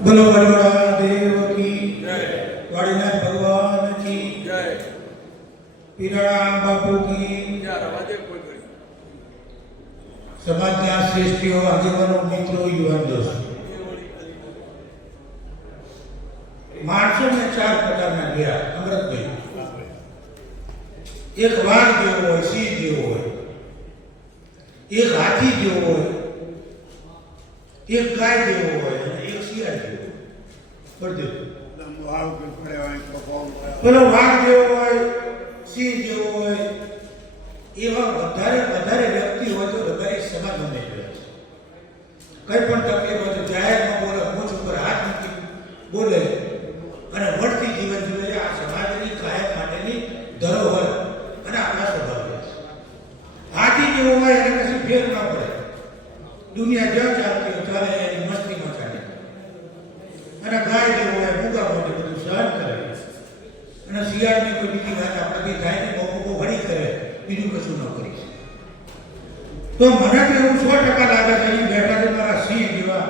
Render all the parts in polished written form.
बोलो बलवड़ा देव की जय, वाड़ीनाथ भगवान की जय, पीराराम बापू की जय। समाजना श्रेष्ठीओ, આગેવાનો, મિત્રો, યુવાન દોસ્તો, માણસો ને ચાર પ્રકારના ગયા અમૃતભાઈ. એક વાઘ જેવો હોય, સિંહ જેવો હોય, એક હાથી જેવો હોય, એક ગાય જેવો હોય અને એક શિયાળ જેવો હોય. પેલો વાઘ જેવો હોય, સિંહ જેવો હોય, એવા વધારે વ્યક્તિ હોય તો વધારે સમાજ ગમે છે. કઈ પણ તકલીફ હોય તો જાહેરમાં બોલે, મોઢ ઉપર હાથ મૂકી બોલે અને વળતી જીવન જીવે. આ સમાજની કાયમ માટેની ધરોહર અને આપણા સ્વભાવ છે. હાથી જેવો હોય એને કશું ફેર ન પડે, દુનિયા જ્યાં ચાલતી હોય ચાલે, એની મસ્તીમાં ચાલે. અને ગાય જેવો હોય, મૂગા મોટી બધું સહન કરે. અને શિયાળની કોઈ બીજી વાત આપણાથી ગાયને બહુ વળી કરે, બીજું કશું ન કરી. તો મને તો એવું 100% લાગે છે, અહીં બેઠા છે મારા સિંહ જેવા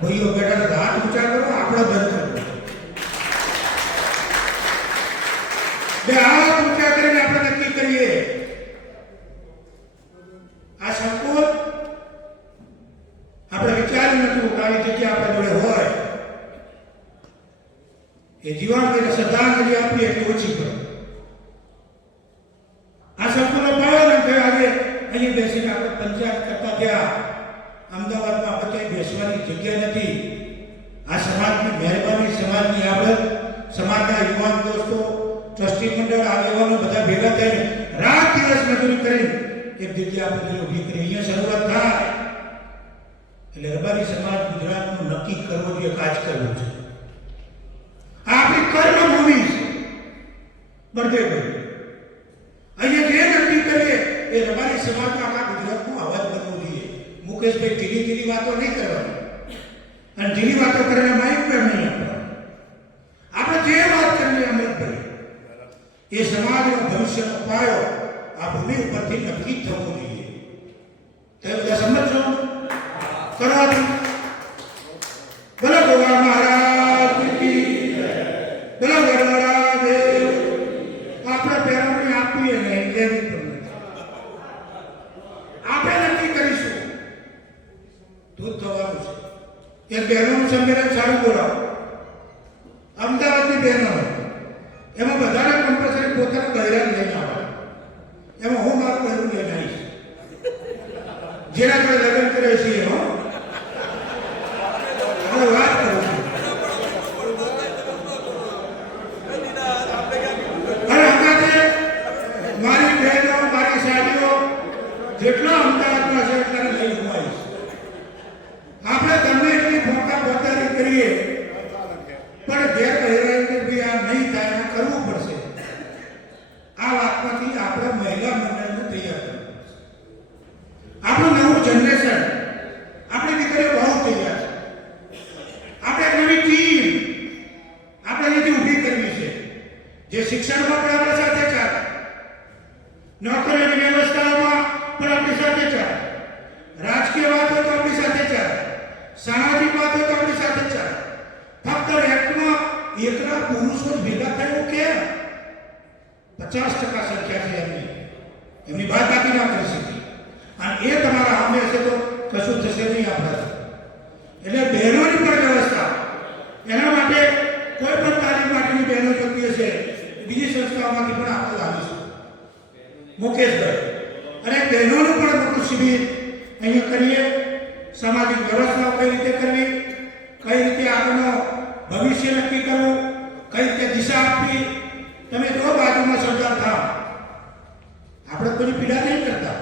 ભાઈઓ બેઠા છે, હાથ ઊંચા કરો, આપણો બંધ કરો. બે હાથ ઊંચા કરીને આપણે નક્કી કરીએ, આ સપોઝ આપણે વિચાર્યું નતું કે આવી જગ્યા આપણા જોડે હોય, એ જીવન કરીને શ્રદ્ધાંજલિ આપીએ એટલી ઓછી પડે. આ સંપૂર્ણ પાયો ને આજે અહીં બેસીને આપણે પંચાયત કરતા થયા. અમદાવાદમાં આપણે ક્યાંય બેસવાની જગ્યા નથી. આ સમાજની મહેરબાની, સમાજની આવડત, સમાજના યુવાન દોસ્તો, ટ્રસ્ટી મંડળ, આગેવાનો બધા ભેગા થઈને રાત દિવસ મજૂરી કરીને એક જગ્યા આપણે ઊભી કરી. અહીંયા શરૂઆત થાય એટલે રબારી સમાજ ગુજરાતનું નક્કી કરવો જોઈએ, કાજ કરવું છે. આ આપણી કર્મભૂમિ છે. બળદેવભાઈ અહીંયા જે નક્કી કરીએ એ રબારી સમાજમાં આખા ગુજરાતનું અવાજ બનવું જોઈએ. મુકેશભાઈ ઢીલી વાતો નહીં કરવાની અને ઢીલી વાતો કરીને માઇક પર નહીં આપવાની. આપણે જે વાત કરીએ અમૃતભાઈ, એ સમાજનો ભવિષ્યનો પાયો આ ભૂમિ ઉપરથી નક્કી થવો જોઈએ. તે બધા સમજો કરો. બોલો ભગવાન મહારાજ કી જય, બોલો વડવડા દેવ. આપણે પહેરવાની આપીએ નહીં, લેવી પણ આપણે નક્કી કરીશું દૂધ થવાનું છે. એ બહેનોનું સંમેલન સારું બોલાવો, અમદાવાદની બહેનો એમાં બધાને કમ્પલસરી પોતાના બહેરાને લઈને આવવા. એમાં હું મારું બહેરું લઈને આવીશ, જેના જોડે લગ્ન કરે છે એનો વાત કરું છું. અને અંદાજે મારી બહેનો, મારી સાડીઓ જેટલા અમદાવાદમાં છે એટલાને લઈ હું આવીશ. આપણે તમને એટલી પોતાની કરીએ પણ ઘેર કહેવાય કે ભાઈ આ નહીં થાય, આ કરવું પડશે. આ વાતમાંથી આપણે મહિલા મંડળને તૈયાર કરવું પડશે. આપણું નવું જનરેશન, આપણી દીકરીઓ બહુ તૈયાર છે. આપણે નવી ટીમ આપણે અહીંથી ઊભી કરવી છે, જે શિક્ષણમાં પણ આપણી સાથે ચાલે, નોકરીની વ્યવસ્થાઓમાં પણ આપણી સાથે ચાલે, રાજકીય વાતો તો આપણી સાથે ચાલે, સામાજિક વાતો તો આપણી સાથે ચાલે. ફક્ત રેકમાં એકલા પુરુષો જ ભેગા થયો કે 50% સંખ્યા છે એમની વાત બાકી ના કરી શકી. અને એ તમારા સામે હશે તો કશું થશે નહીં આપણાથી. એટલે બહેનોની પણ વ્યવસ્થા, એના માટે કોઈ પણ તાલીમ માટેની બહેનો જોતી હશે, બીજી સંસ્થાઓમાંથી પણ આપણે લાવીશું. મુકેશભાઈ અને બહેનોનું પણ મોટું શિબિર અહીંયા કરીએ. સામાજિક વ્યવસ્થાઓ કઈ રીતે કરવી, કઈ રીતે આગળનો ભવિષ્ય નક્કી કરવું, કઈ રીતે દિશા આપવી. તમે જો બાજુમાં સરદાર થાવ, આપણે કોઈ પીડા નહીં કરતા,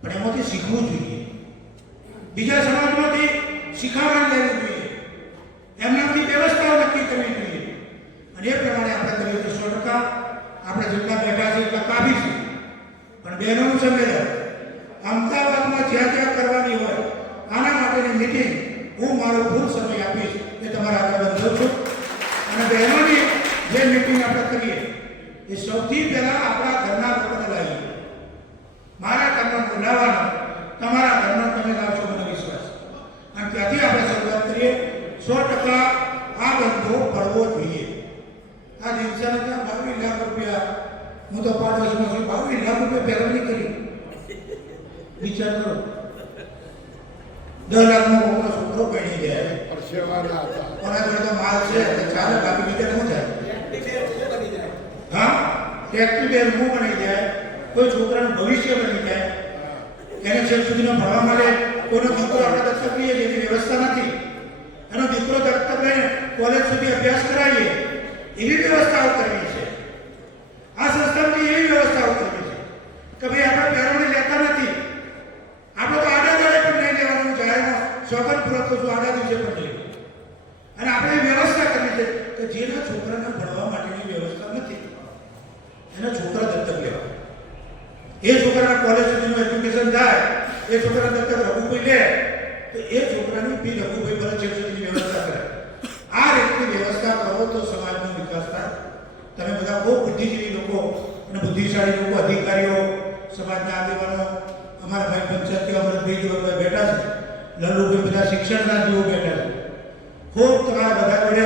પણ એમાંથી શીખવું જોઈએ. બીજા સમાજમાંથી શીખામણ લેવું જોઈએ, એમનાથી વ્યવસ્થાઓ નક્કી કરવી જોઈએ. અને એ પ્રમાણે આપણે કરીએ તો 100% આપણે જેટલા બેઠા છે એટલા કાફી છે. પણ બહેનોનું સંમેલન અમદાવાદમાં જ્યાં જ્યાં કરવાની હોય, આના માટેની મિટિંગ હું મારો ફૂલ સમય આપીશ, એ તમારા આગળ બંધો છું. અને બહેનોની જે મિટિંગ આપણે કરીએ એ સૌથી પહેલાં આપણા ઘરના લોકોને લાવીએ. મારા ઘરમાં બોલાવવાનો, તમારા ઘરમાં તમે લાવશો મને વિશ્વાસ. અને ત્યાંથી આપણે શરૂઆત કરીએ. 100% આ ધંધો કરવો જોઈએ. આ દિવસાને ત્યાં 22 લાખ રૂપિયા હું તો પાડોશમાં છું, 22 લાખ રૂપિયા પેરવણી કરી. વિચાર કરો, 10 લાખનો કોકનો છોકરો પડી જાય કોના જોડે તો માલ છે તો ચાલે, બાકી બીજા શું થાય? હા, ટેક્સી બે રૂમો બની જાય, કોઈ છોકરાનું ભવિષ્ય બની જાય, એને છેક સુધીનો ભણવા માટે કોઈનો દીકરો આપણે દત્તક લઈએ જેની વ્યવસ્થા નથી, એનો દીકરો દત્તક લઈને કોલેજ સુધી અભ્યાસ કરાવીએ એવી વ્યવસ્થાઓ કરવી છે. આ સંસ્થાની એવી વ્યવસ્થાઓ કરવી છે કે ભાઈ આપણે પેરવણી લેતા નથી, આપણે તો આડા દાડે પણ નહીં લેવાનું, જાહેરમાં સ્વગતપૂર્વક છું આડા દિવસે પણ નહીં. અને આપણે વ્યવસ્થા કરવી છે કે જેના છોકરાને ભણવા માટેની વ્યવસ્થા નથી એના છોકરા દત્તક લેવા, એ છોકરાના કોલેજ સુધીનું એજ્યુકેશન થાય, એ છોકરા દત્તક રઘુભાઈ લે તો એ છોકરાની ફી રઘુભાઈ ભલે છેક સુધીની વ્યવસ્થા કરે. આ રીતની વ્યવસ્થા કરો તો સમાજનો વિકાસ થાય. તમે બધા બહુ બુદ્ધિજીવી લોકો અને બુદ્ધિશાળી લોકો, અધિકારીઓ, સમાજના આગેવાનો, અમારા ભાઈ પંચાયત અમરતભાઈ જેવા બેઠા છે, લલ્લુભાઈ, બધા શિક્ષણના જેવો બેઠા છે. ખૂબ તમારા બધા જોડે